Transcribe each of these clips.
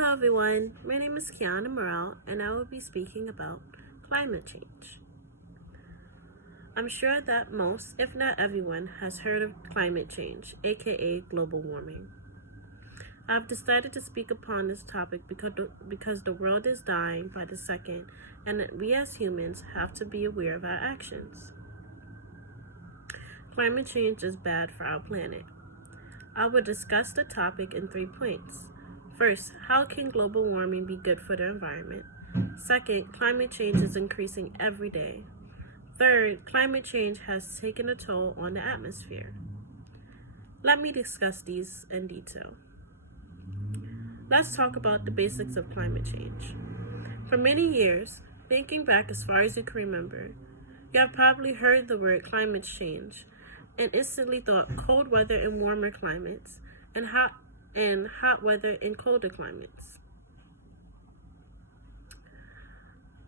Hello everyone, my name is Kiana Morel and I will be speaking about climate change. I'm sure that most, if not everyone, has heard of climate change, aka global warming. I've decided to speak upon this topic because the world is dying by the second and that we as humans have to be aware of our actions. Climate change is bad for our planet. I will discuss the topic in 3 points. First, how can global warming be good for the environment? Second, climate change is increasing every day. Third, climate change has taken a toll on the atmosphere. Let me discuss these in detail. Let's talk about the basics of climate change. For many years, thinking back as far as you can remember, you have probably heard the word climate change and instantly thought cold weather in warmer climates and hot weather in colder climates.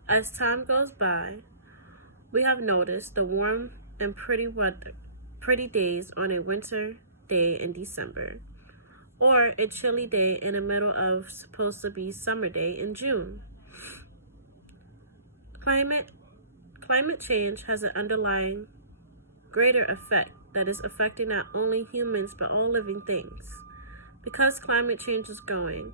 As time goes by, we have noticed the warm and pretty days on a winter day in December, or a chilly day in the middle of supposed to be summer day in June. Climate change has an underlying greater effect that is affecting not only humans but all living things. Because climate change is going,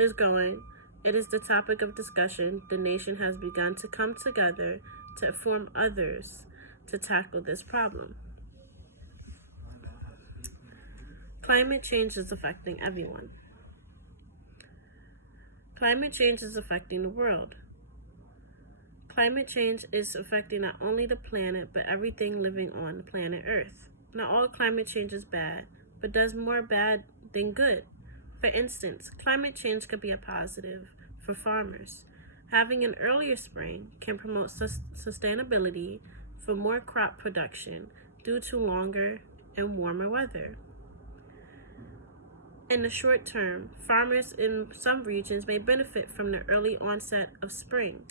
it is the topic of discussion. The nation has begun to come together to inform others to tackle this problem. Climate change is affecting everyone. Climate change is affecting the world. Climate change is affecting not only the planet, but everything living on planet Earth. Not all climate change is bad, but does more bad than good. For instance, climate change could be a positive for farmers. Having an earlier spring can promote sustainability for more crop production due to longer and warmer weather. In the short term, farmers in some regions may benefit from the early onset of spring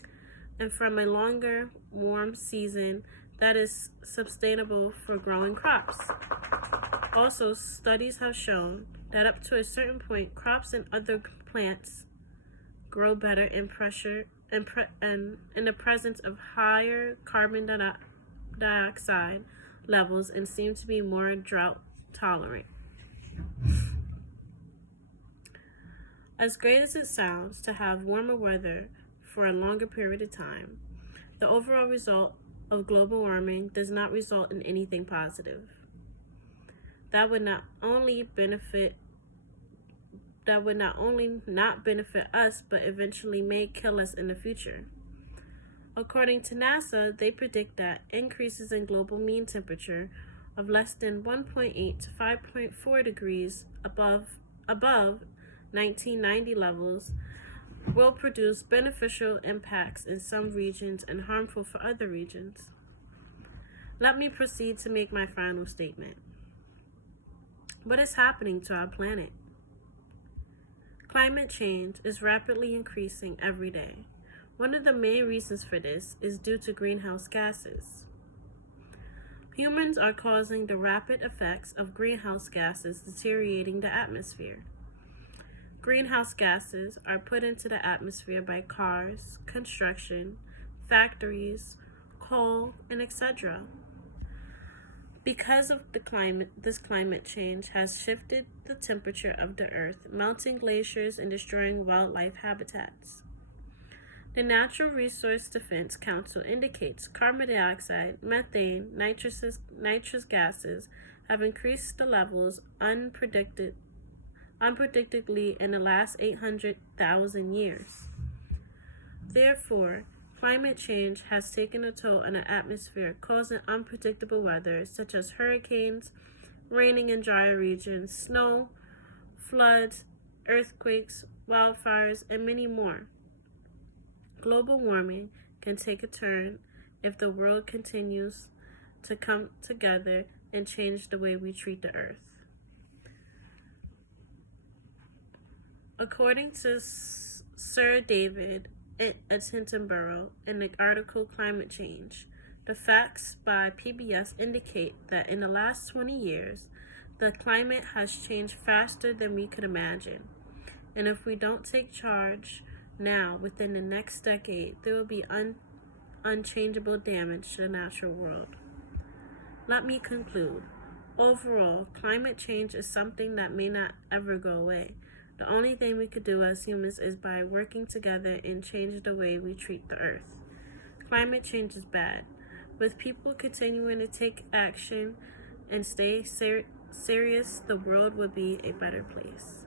and from a longer, warm season that is sustainable for growing crops. Also, studies have shown that up to a certain point, crops and other plants grow better in the presence of higher carbon dioxide levels and seem to be more drought tolerant. As great as it sounds to have warmer weather for a longer period of time, the overall result of global warming does not result in anything positive. That would not only not benefit us, but eventually may kill us in the future. According to NASA, they predict that increases in global mean temperature of less than 1.8 to 5.4 degrees above 1990 levels will produce beneficial impacts in some regions and harmful for other regions. Let me proceed to make my final statement. What is happening to our planet? Climate change is rapidly increasing every day. One of the main reasons for this is due to greenhouse gases. Humans are causing the rapid effects of greenhouse gases deteriorating the atmosphere. Greenhouse gases are put into the atmosphere by cars, construction, factories, coal, and etc. Because of this climate change has shifted the temperature of the earth, melting glaciers and destroying wildlife habitats. The Natural Resource Defense Council indicates carbon dioxide, methane, nitrous gases have increased the levels unpredictably in the last 800,000 years. Therefore, climate change has taken a toll on the atmosphere, causing unpredictable weather such as hurricanes, raining in drier regions, snow, floods, earthquakes, wildfires, and many more. Global warming can take a turn if the world continues to come together and change the way we treat the earth. According to Sir David Attenborough in the article Climate Change, the facts by PBS indicate that in the last 20 years, the climate has changed faster than we could imagine. And if we don't take charge now, within the next decade, there will be unchangeable damage to the natural world. Let me conclude. Overall, climate change is something that may not ever go away. The only thing we could do as humans is by working together and change the way we treat the earth. Climate change is bad. With people continuing to take action and stay serious, the world would be a better place.